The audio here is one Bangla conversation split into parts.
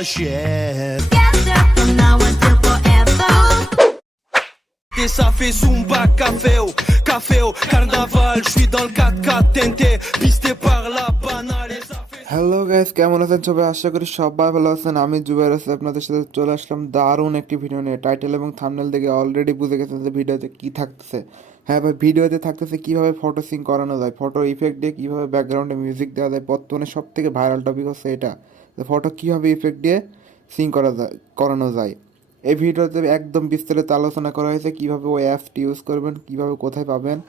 minha chef. From now until forever. Ça fait Zumba, café, carnaval. Je suis dans le 4x4 TNT, pisté par la banale. Hello guys, কেমন আছেন সবাই? আশা করি সবাই ভালো আছেন। আমি জুবাইর আছি, আপনাদের সাথে চলে আসলাম দারুণ একটি ভিডিও নিয়ে। টাইটেল এবং থাম্বনেল দেখে অলরেডি বুঝে গেছেন যে ভিডিওতে কী থাকতেছে। হ্যাঁ ভাই, ভিডিওতে থাকতেছে কীভাবে ফটো সিং করানো যায়, ফটো ইফেক্ট দিয়ে কীভাবে ব্যাকগ্রাউন্ডে মিউজিক দেওয়া যায়। বর্তমানে সব থেকে ভাইরাল টপিক হচ্ছে এটা, ফটো কীভাবে ইফেক্ট দিয়ে সিং করানো যায়। এই ভিডিওতে একদম বিস্তারিত আলোচনা করা হয়েছে, কীভাবে ওই অ্যাপটি ইউজ করবেন, কীভাবে কোথায় পাবেন।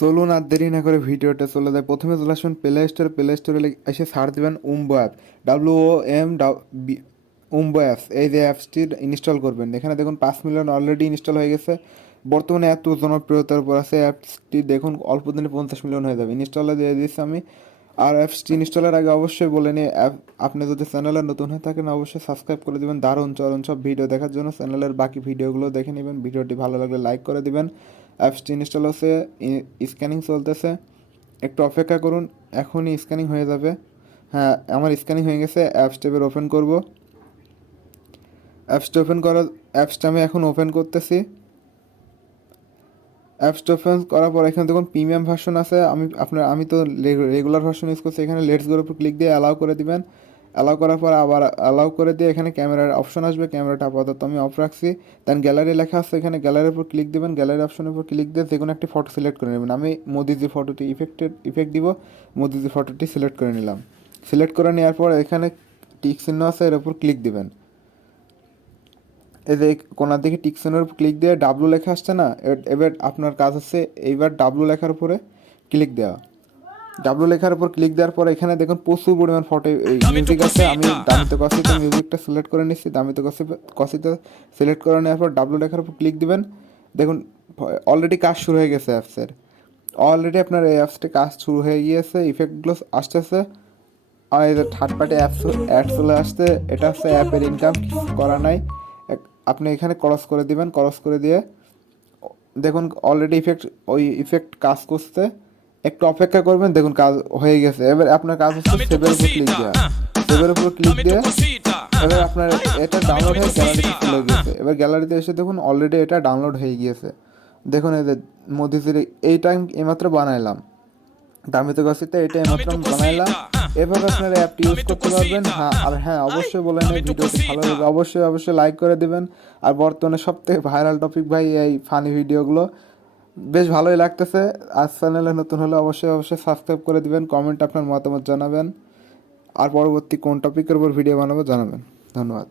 চলুন আর দেরি না করে ভিডিওটা চলে যায়। প্রথমে চলে আসবেন প্লে স্টোরে এসে সার্চ দেবেন উম্বো অ্যাপ, উম্বো অ্যাপস। এই যে অ্যাপসটি ইনস্টল করবেন, এখানে দেখুন 5 মিলিয়ন অলরেডি ইনস্টল হয়ে গেছে। বর্তমানে এত জনপ্রিয়তার উপর আছে অ্যাপসটি, দেখুন অল্প দিনে 50 মিলিয়ন হয়ে যাবে। ইনস্টলে দিয়ে দিচ্ছি আমি। আর অ্যাপসটি ইনস্টলের আগে অবশ্যই বলে নিই, আপনি যদি চ্যানেলে নতুন হয়ে থাকেন অবশ্যই সাবস্ক্রাইব করে দেবেন। দারুণ চরণ সব ভিডিও দেখার জন্য চ্যানেলের বাকি ভিডিওগুলো দেখে নেবেন। ভিডিওটি ভালো লাগলে লাইক করে দিবেন। অ্যাপসটি ইনস্টল হচ্ছে, স্ক্যানিং চলতেছে, একটু অপেক্ষা করুন, এখনই স্ক্যানিং হয়ে যাবে। হ্যাঁ, আমার স্ক্যানিং হয়ে গেছে। অ্যাপসটা এবার ওপেন করব। অ্যাপসটা আমি এখন ওপেন করতেছি। অ্যাপসটা ওপেন করার পর এখানে দেখুন প্রিমিয়াম ভার্সন আছে। আমি তো রেগুলার ভার্সন ইউজ করছি। এখানে লেটস গোর উপর ক্লিক দিয়ে অ্যালাউ করে দিবেন। অ্যালাউ করার পর আবার অ্যালাউ করে দিয়ে এখানে ক্যামেরার অপশন আসবে। ক্যামেরাটা আপাতত আমি অফ রাখছি। দেন গ্যালারি লেখা আছে, এখানে গ্যালারির উপর ক্লিক দেবেন। গ্যালারি অপশনের উপর ক্লিক দিয়ে যে কোনো একটি ফটো সিলেক্ট করে নেবেন। আমি মোদিজি ফটোটি ইফেক্ট দিব, মোদিজি ফটোটি সিলেক্ট করে নিলাম। সিলেক্ট করে নেওয়ার পর এখানে টিক চিহ্ন আছে, এর উপর ক্লিক দিবেন। এই যে কোনার দিকে টিক চিহ্নের উপর ক্লিক দিয়ে ডাব্লু লেখা আসছে না, এবার আপনার কাজ হচ্ছে এইবার ডাব্লু লেখার উপরে ক্লিক দেওয়া। ডাব্লু লেখার উপর ক্লিক দেওয়ার পর এখানে দেখুন প্রচুর পরিমাণ ফটো মিউজিক আছে। আমি দামিতে কসিতে মিউজিকটা সিলেক্ট করে নিচ্ছি। দামিতে কসিতে সিলেক্ট করে নেওয়ার পর ডাব্লু লেখার উপর ক্লিক দিবেন। দেখুন অলরেডি কাজ শুরু হয়ে গেছে অ্যাপসের। অলরেডি আপনার এই অ্যাপসটি কাজ শুরু হয়ে গিয়েছে, ইফেক্টগুলো আসতেছে। আর এই যে থার্ড পার্টি অ্যাড চলে আসছে, এটা হচ্ছে অ্যাপের ইনকাম, করা নাই। আপনি এখানে ক্রস করে দিবেন। ক্রস করে দিয়ে দেখুন অলরেডি ইফেক্ট কাজ করছে। একটু অপেক্ষা করবেন, দেখুন কাজ হয়ে গেছে। এবার আপনার কাজ হচ্ছে সেভের উপর ক্লিক দেওয়া। সেভের উপর ক্লিক দিয়ে এবার আপনার এটা ডাউনলোড হয়ে গ্যালারিতে চলে গেছে। এবার গ্যালারিতে এসে দেখুন অলরেডি এটা ডাউনলোড হয়ে গিয়েছে। দেখুন এই যে মোদিজির এইটা এইমাত্র বানাইলাম, দামিতে গসিতে এটা এইমাত্র বানাইলাম। এভাবে আপনারা অ্যাপটি ইউজ করতে পারবেন। হ্যাঁ, অবশ্যই বলেন এই ভিডিওটি ভালো লাগে অবশ্যই লাইক করে দিবেন। আর বর্তমানে সবথেকে ভাইরাল টপিক ভাই এই ফানি ভিডিওগুলো, বেশ ভালোই লাগতেছে। আর চ্যানেলে নতুন হলে অবশ্যই সাবস্ক্রাইব করে দিবেন। কমেন্ট আপনার মতামত জানাবেন। আর পরবর্তী কোন টপিকের উপর ভিডিও বানাবো জানাবেন। ধন্যবাদ।